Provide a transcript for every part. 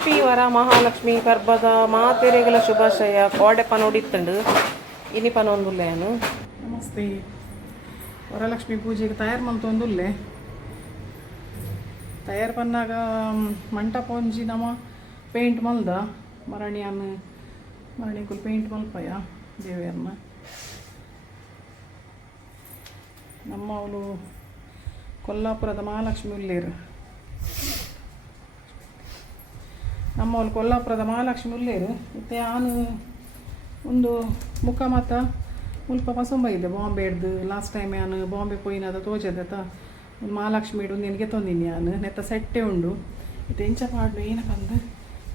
Happy Varamahalakshmi ಪರ್ಬದ ಮಾತೆರೆಗಳ ಶುಭಾಶಯ ಕೋಡೆಪ ನೋಡಿತ್ತಂಡು ಇನಿಪ ನೊಂದುಲ್ಲೆನು. ನಮಸ್ತೆ. ವರಲಕ್ಷ್ಮಿ ಪೂಜೆಗೆ ತಯಾರು ಮಲ್ತೊಂದುಲ್ಲೆ. ತಯಾರು ಪನ್ನಾಗ ಮಂಟಪ ಒಂಜಿ ನಮ ಪೇಂಟ್ ಮಲ್ದ ಮರಣಿಕುಲು ಪೇಂಟ್ ಮಲ್ಪಯ ದೇವೇರ್ನ. ನಮ್ಮ ಅವಳು ಕೊಲ್ಲಾಪುರದ ಮಹಾಲಕ್ಷ್ಮಿ ಉಲ್ಲೇರು. ನಮ್ಮವಳು ಕೊಲ್ಲಾಪುರದ ಮಹಾಲಕ್ಷ್ಮಿ ಉಲ್ಲೇರು. ಮತ್ತು ನಾನು ಒಂದು ಮುಖ ಮತ ಮುಲ್ಪ ಪಸಂಬ ಇದೆ ಬಾಂಬೆ ಹಿಡ್ದು. ಲಾಸ್ಟ್ ಟೈಮ್ ನಾನು ಬಾಂಬೆ ಪೋಯಿನದ ತೋಜದತ ಒಂದು ಮಹಾಲಕ್ಷ್ಮಿ ಹಿಡು ನಿನಗೆ ತೊಂದಿನಿ ನಾನು ನೆತ್ತ ಸೆಟ್ಟೆ ಉಂಡು. ಇದು ಎಂಚ ಪಾಡು ಏನು ಬಂದು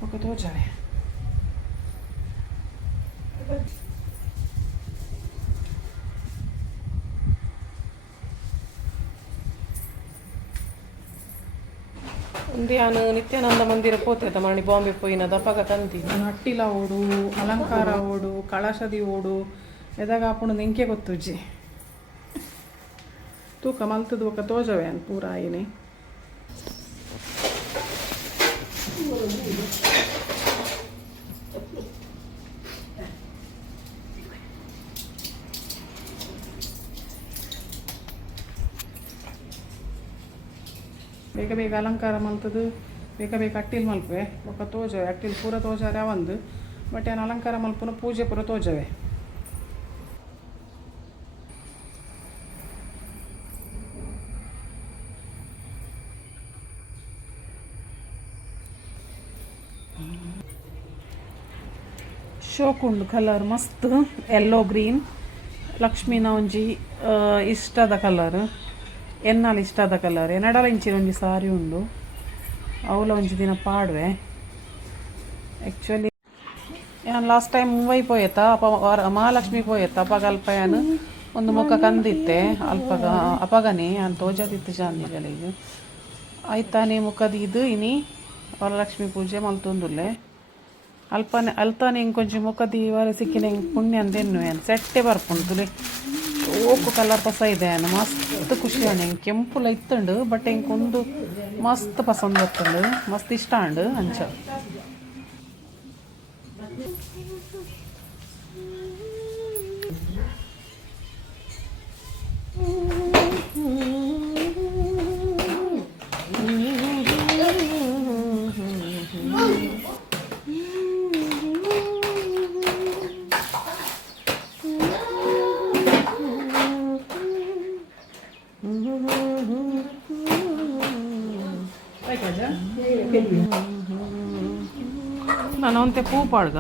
ಒಕ್ಕ ತೋಜಾರೆ. ಒಂದು ನಾನು ನಿತ್ಯಾನಂದ ಮಂದಿರ ಪೋತೆ ಮರಣಿ ಬಾಂಬೆ ಪೋಯಿನ ದಪ್ಪಗ ತಂತಿ ಹಟ್ಟಿಲ ಓಡು ಅಲಂಕಾರ ಓಡು ಕಳಶದಿ ಓಡು ಎದಾಗ ಹಾಕೊಂಡು ನೆಂಕೆ ಗೊತ್ತುಜ್ಜಿ ತೂಕ ಮಲ್ತದ್ದು ಒಕ್ಕ ತೋಜವೆ ಅನ್ ಪೂರ ಏನೇ. ಬೇಗ ಬೇಗ ಅಲಂಕಾರ ಮಲ್ತದ್ದು ಬೇಗ ಬೇಗ ಅಟ್ಟಿಲ್ ಮಲ್ಪೆ ಒಕ್ಕ ತೋಜವೆ. ಅಟ್ಟಿಲ್ ಪೂರ ತೋಜಾರೆ ಅವಂದು ಬಟ್ ಏನು ಅಲಂಕಾರ ಮಲ್ಪನ ಪೂಜೆ ಪೂರ ತೋಜವೆ. ಶೋಕುಂಡು ಕಲರ್ ಮಸ್ತ್ ಯೆಲ್ಲೋ ಗ್ರೀನ್. ಲಕ್ಷ್ಮೀನ ಒಂಜಿ ಇಷ್ಟದ ಕಲರ್ ಎನ್ನಲ ಇಷ್ಟದ ಕಲರ್ ಎನ್ನಡಲ ಇಂಚಿನ ಒಂಜಿ ಸಾರಿ ಉಂಡು ಅವಳ ಒಂಜಿ ದಿನ ಪಾಡ್ವೆ. ಆ್ಯಕ್ಚುಲಿ ನಾನು ಲಾಸ್ಟ್ ಟೈಮ್ ಮುಂಬೈ ಪೋಯತ್ತ ಮಹಾಲಕ್ಷ್ಮಿ ಪೋಯತ್ತ ಅಪಗ ಅಲ್ಪ ಏನು ಒಂದು ಮುಖ ಕಂದಿತ್ತೆ ಅಪಗನೆ ನಾನು ತೋಜದಿತ್ತು ಜಾನಿಗಳಿಗೆ ಆಯ್ತಾನೆ ಮುಖದ ಇದು ಇನಿ ವರಲಕ್ಷ್ಮಿ ಪೂಜೆ ಮಲ್ತೊಂದುಲ್ಲೆ ಅಲ್ತಾನೆ ಹಿಂಗೆ ಕೊಂಚ ಮುಖದ ವಾರ ಸಿಕ್ಕಿನ ಹಿಂಗೆ ಪುಣ್ಯ ಅಂದೇನು ಏನು ಸೆಟ್ಟೆ ಬರ್ಪುಂಟುಲಿ ಓಕು ಕಲರ್ ಪಸ ಇದೆ ಏನು ಮಸ್ತ್ ಖುಷಿ ಅಣ್ಣ ಹಿಂಗೆ ಕೆಂಪುಲ ಇತ್ತಂಡು ಬಟ್ ಹಿಂಗೆ ಒಂದು ಮಸ್ತ್ ಪಸಂದ್ ಬರ್ತಂಡು ಮಸ್ತ್ ಇಷ್ಟ ಅಂಡು ಅಂಚ. ನಾನು ಒಂತೆ ಪೂ ಪಾಡ್ಗ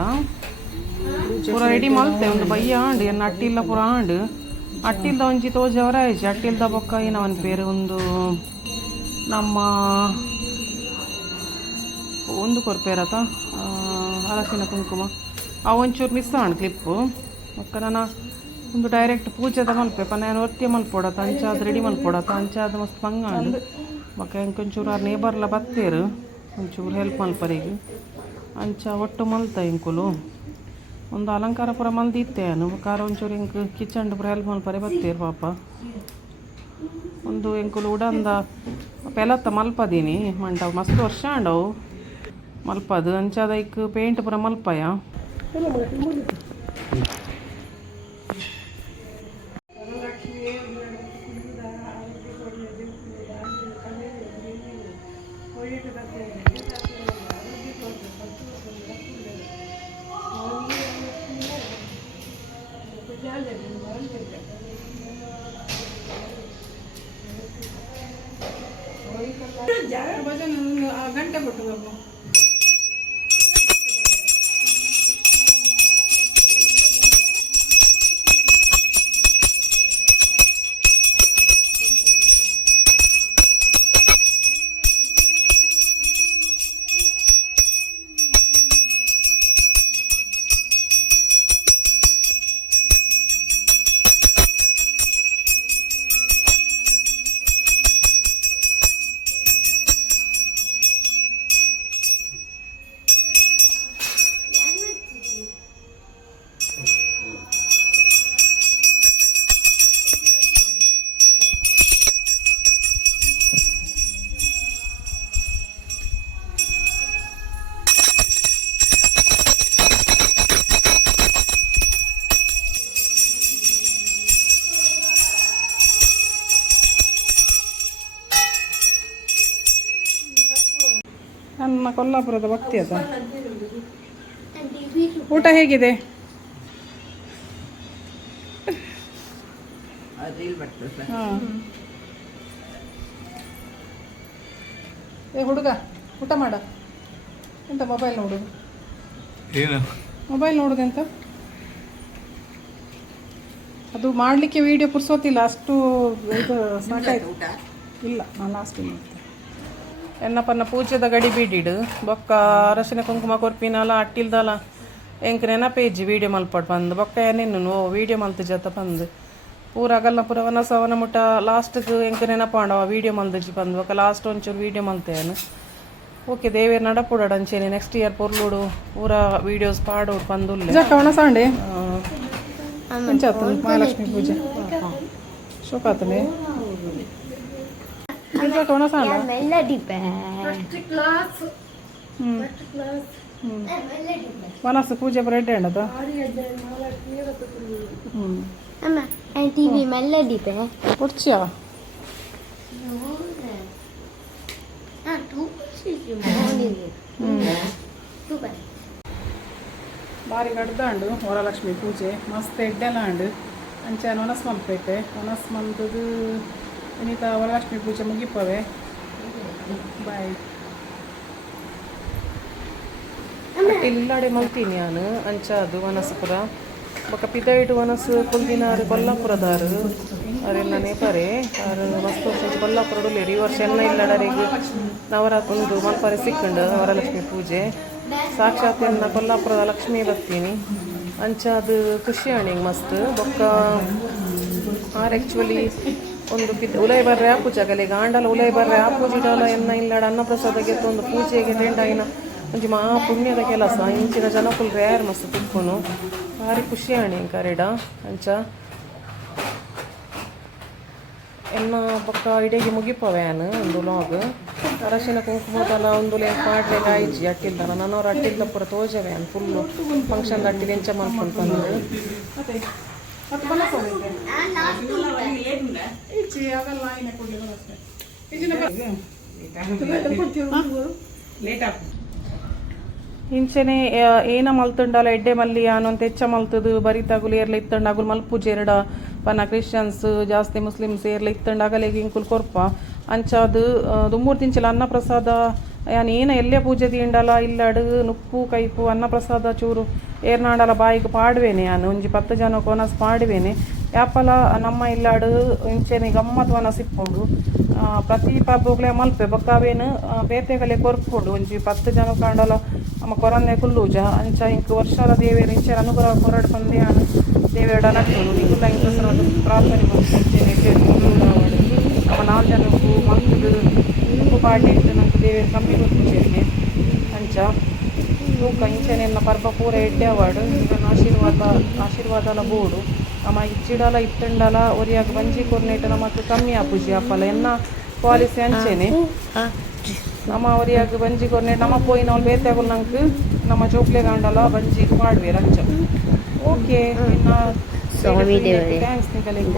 ಪೂರ ರೆಡಿ ಮಲ್ತೆ ಒಂದು ಬಯ್ಯ ಆಂಡು ಏನು ಅಟ್ಟಿಲ್ಲ ಪೂರ ಆಂಡು ಅಟ್ಟಿಲ್ದ ಒಂಜಿ ತೋಜವರ ಆಯ್ತು ಅಟ್ಟಿಲ್ದ ಬೊಕ್ಕ ಏನೋ ಒಂದು ಪೇರು ಒಂದು ನಮ್ಮ ಒಂದು ಕೊರ್ಪೇರತ ಅರಸಿನ ಕುಂಕುಮ ಆ ಒಂಚೂರು ಮಿಸ್ ಆಂಡು ಕ್ಲಿಪ್ಪು ಬೊಕ್ಕ ನಾನು ಒಂದು ಡೈರೆಕ್ಟ್ ಪೂಜೆದ ಮಲ್ಪೆ ನಾನು ಒತ್ತಿ ಮಲ್ಪೊಡತ್ತ ಅಂಚಾದ ರೆಡಿ ಮಲ್ಪೊಡತ್ತ ಅಂಚಾದ ಮಸ್ತ್ ಪಂಗಾಂಡು ಬೊಕ್ಕ ಇಂಕೊಂಚೂರು ಆ ನೇಬರ್ಲ ಬತ್ತೇರು ಒಂಚೂರು ಹೆಲ್ಪ್ ಮಲ್ಪರಿಗೆ ಅಂಚ ಒಟ್ಟು ಮಲ್ತ ಇಂಕುಲು ಒಂದು ಅಲಂಕಾರ ಪೂರ ಮಲ್ದಿತ್ತೆ ನಾನು ಕಾರ ಒಂಚೂರು ಇಂಕ್ ಕಿಚನ್ ಪೂರ ಹೆಲ್ಪ್ ಮಲ್ಪರೆ ಬತ್ತೇರು ಪಾಪ ಒಂದು ಇಂಕುಲು ಉಡಂದ ಪೆಲತ್ತ ಮಲ್ಪದೀನಿ ಮಂಟ ಮಸ್ತ್ ವರ್ಷ ಅಂಡವು ಮಲ್ಪದು ಅಂಚಾದ ಇಕ್ ಪೇಂಟ್ ಪೂರ ಮಲ್ಪಯ. ಗಂಟೆ ಬಿಟ್ಟು ನನ್ನ ಕೊಲ್ಲಾಪುರದ ಭಕ್ತಿ ಅದ. ಊಟ ಹೇಗಿದೆ? ಹಾಂ. ಏ ಹುಡುಗ ಊಟ ಮಾಡ. ಎಂತ ಮೊಬೈಲ್ ನೋಡುದು? ಏನು ಮೊಬೈಲ್ ನೋಡುದೆಂತ? ಅದು ಮಾಡಲಿಕ್ಕೆ ವಿಡಿಯೋ ಪುರ್ಸೋತಿಲ್ಲ, ಅಷ್ಟು ಇದು ಸಾಕಾಯ್ತು. ಇಲ್ಲ, ನಾನು ಲಾಸ್ಟ್ ಮಾಡ್ತೇನೆ. ಎನ್ನಪ್ಪನ ಪೂಜೆದ ಗಡಿ ಬೀಡಿಡು ಬೊಕ್ಕ ಅರಸಿನ ಕುಂಕುಮ ಕೊರ್ಪಿನಲ್ಲ ಅಟ್ಟಿಲ್ದಲ್ಲ ಎಂಕ್ ನೆನಪೇಜಿ ವೀಡಿಯೋ ಮಲ್ಪಟ್ಟು ಬಂದು ಬೊಕ್ಕ ಏನೇನು ವೀಡಿಯೋ ಮಲ್ತು ಜತ ಬಂದು ಪೂರ ಗಲ್ಲಪುರ ವನಸವನ ಮುಟ್ಟ ಲಾಸ್ಟ್ಗೆ ಎಂಕ್ ನೆನಪಾಂಡವ ವೀಡಿಯೋ ಮಲ್ದಜಿ ಬಂದು ಬೊಕ್ಕ ಲಾಸ್ಟ್ ಒಂಚೂರು ವೀಡಿಯೋ ಮಲ್ತೇನು. ಓಕೆ ದೇವೇರ್ ನಡಪುಡಂಚೇನೆ ನೆಕ್ಸ್ಟ್ ಇಯರ್ ಪೊರ್ಲುಡು ಪೂರ ವೀಡಿಯೋಸ್ ಪಾಡೋಡು ಬಂದುಲ್ಲೆ ಸಾಂಡೆ ಮಹಾಲಕ್ಷ್ಮಿ ಪೂಜೆ ಶೋಕಾತಲೆ ಮನಸ್ಸು ಪೂಜೆ ಬರೆಡ್ ಹೇಳದ ಕೊಡ್ಚಿಯ ಬಾರಿ ಗಡ್ದಾಂಡು ವರಲಕ್ಷ್ಮಿ ಪೂಜೆ ಮಸ್ತ್ ಎಡ್ಡೆಲಾಂಡು ಅಂಚೆ ಒನಸ್ ಮಲ್ಪೈತೆ ಒನಸ್ ಮಲ್ತದು ಇನ್ನಿತ ವರಲಕ್ಷ್ಮಿ ಪೂಜೆ ಮುಗಿಪವೆ. ಬಾಯ್. ಇಲ್ಲಾಡೆ ಮಲ್ತೀನಿ ನಾನು ಅಂಚ ಅದು ವನಸಪುರ ಬೊಕ್ಕ ಪಿದೈಡು ವನಸು ಕುಲ್ದಿನಾರು ಕೊಲ್ಲಾಪುರದಾರು ಅವರೆಲ್ಲ ನೇಪರೆ ಅವರು ಮಸ್ತ್ ವರ್ಷ ಕೊಲ್ಲಾಪುರ ಈ ವರ್ಷ ಎಲ್ಲ ಇಲ್ಲಡರಿಗೆ ನವರಾತ್ರಿ ಒಂದು ಮಲ್ಪರೆ ಸಿಕ್ಕಂಡು ವರಲಕ್ಷ್ಮಿ ಪೂಜೆ ಸಾಕ್ಷಾತ್ ಎನ್ನ ಕೊಲ್ಲಾಪುರದ ಲಕ್ಷ್ಮೀ ಬರ್ತೀನಿ ಅಂಚ ಅದು ಖುಷಿ ಆಣಿಂಗ್ ಮಸ್ತ್ ಬೊಕ್ಕ ಆ್ಯಕ್ಚುಲಿ ಒಂದು ಉಲೈ ಬರ್ರೆ ಆ ಪೂಜೆಗಲೆ ಗಾಂಡಲ ಉಲೈ ಬರ್ರೆ ಆ ಪೂಜೆಡಲ ಎನ್ನ ಇಲ್ಲಡ ಅನ್ನಪ್ರಸಾದಕ್ಕೆ ಒಂದು ಪೂಜೆಗೆ ತೆಂಡಾಯಿನ ಒಂಜಿ ಮಹಾ ಪುಣ್ಯದ ಕೆಲಸ ಇಂಚಿನ ಜನಕ್ಕೂ ರೇರ್ ಮಸ್ತ್ ತಿಕ್ಕೊನು ಭಾರಿ ಖುಷಿ ಆಣಿ ಕರೆಡ ಅಂಚ ಎನ್ನ ಪಕ್ಕ ಇಡೀಗೆ ಮುಗಿಪವ್ಯಾನು ಒಂದು ಲಾಗ್ ಅರಶಿನ ಕುಂಕುಮದಲ್ಲ ಒಂದು ಪಾಡ್ರೆ ಗಾಯಿಜಿ ಅಟ್ಟಿಲ್ದಲ್ಲ ನನ್ನವ್ರು ಅಟ್ಟಿಲ್ದ ಪೂರ ತೋಜವ್ಯಾನು ಫುಲ್ಲು ಫಂಕ್ಷನ್ ಅಟ್ಟಿದ ಎಂಚ ಮಾಡ್ಕೊಂಡು ಬಂದು ಇಂಚೆನೆ ಏನ ಮಲ್ತುಂಡಲ್ಲ ಎಡ್ಡೆ ಮಲ್ಲಿ ಅನ್ನೊಂದು ಹೆಚ್ಚ ಮಲ್ತದು ಬರಿತಾಗುಲು ಏರ್ಲ ಇತ್ತಂಡು ಅಗುಲು ಮಲ್ಪೂಜೆ ಎರಡ ಪನ ಕ್ರಿಶ್ಚಿಯನ್ಸ್ ಜಾಸ್ತಿ ಮುಸ್ಲಿಮ್ಸ್ ಏರ್ಲ ಇತ್ತಂಡು ಅಗಲೆಗೆ ಇಂಕುಲ್ ಕೊರ್ಪ ಅಂಚ ಅದು ದುಮ್ಮೂರು ತಿಂಚಲ ಅನ್ನ ಪ್ರಸಾದ ಯಾನ್ ಏನ ಎಲ್ಲೇ ಪೂಜೆ ತೀಂಡಲ ಇಲ್ಲಡು ನುಪ್ಪು ಕೈಪು ಅನ್ನ ಪ್ರಸಾದ ಚೂರು ಏರ್ನಾಡಲ ಬಾಯಿಗೆ ಪಾಡುವೇನೆ ನಾನು ಒಂಜಿ 10 ಜನಕ್ಕೆ ಒನಸ್ ಪಾಡುವೇನೆ ಯಾಪಲ ನಮ್ಮ ಇಲ್ಲಾಡು ಇಂಚೆನೆ ಗಮ್ಮತ್ ವನಸ್ ಇಪ್ಪುಂಡು ಪ್ರತಿ ಪಬ್ಬೋಗ್ಲೆ ಮಲ್ಪೆ ಬೊಕ್ಕಾವೇನು ಬೇತೆಗಲೆ ಕೊರ್ಪುಂಡು ಒಂಜಿ 10 ಜನ ಕಾಂಡಲ ನಮ್ಮ ಕೊರಂದೆ ಕುಲ್ಲೂಜ ಅಂಚ ಇಂಕ್ ವರ್ಷಲ ದೇವೇರು ಇಂಚೆ ಅನುಗ್ರಹ ಕೊರಡು ಬಂದಿಯಾನು ದೇವೇಡ ನಟ್ಟುಡು ನಿಗುಲ್ಲ ಇಂಕ್ರಸನದು ಪ್ರಾರ್ಥನೆ ಮಾಡ್ತೇನೆ ನಮ್ಮ 4 ಜನಕ್ಕೂ ಮಲ್ತುದು ಉಪ್ಪು ಪಾಟಿ ಇಟ್ಟು ನಂಗೆ ದೇವೇರು ಕಮ್ಮಿ ಗೊತ್ತುಚೇರಿಗೆ ಅಂಚ ತೂಕ ಇಂಚೆನೆಲ್ಲ ಪರ್ಬ ಪೂರ ಎಡ್ಡೆ ಅವಾರ್ಡು ಈಗ ಆಶೀರ್ವಾದಲ ಬೋಡು ನಮ್ಮ ಇಚ್ಚಿಡಲ ಇತ್ತಂಡಲ ಒರಿಯಾಗ ಬಂಜಿ ಕೊರ್ನೇಟ ನಮಕ್ ಕಮ್ಮಿ ಆಪುಜಿ ಅಪ್ಪಲ ಎನ್ನ ಪಾಲಿಸಿ ಅಂಚೆನೆ ನಮ್ಮ ಒರಿಯಾಗ ಬಂಜಿ ಕೊರ್ನೇಟ ನಮ್ಮ ಪೋಯಿ ನಾವು ಬೇತಾಗಲ್ ನಂಗೆ ನಮ್ಮ ಚೋಕ್ಲೆ ಗಾಂಡಲ ಬಂಜಿ ಮಾಡುವೆ ರಂಚ ಓಕೆ ಇನ್ನು ಥ್ಯಾಂಕ್ಸ್ ನಿಗಲಿಗೆ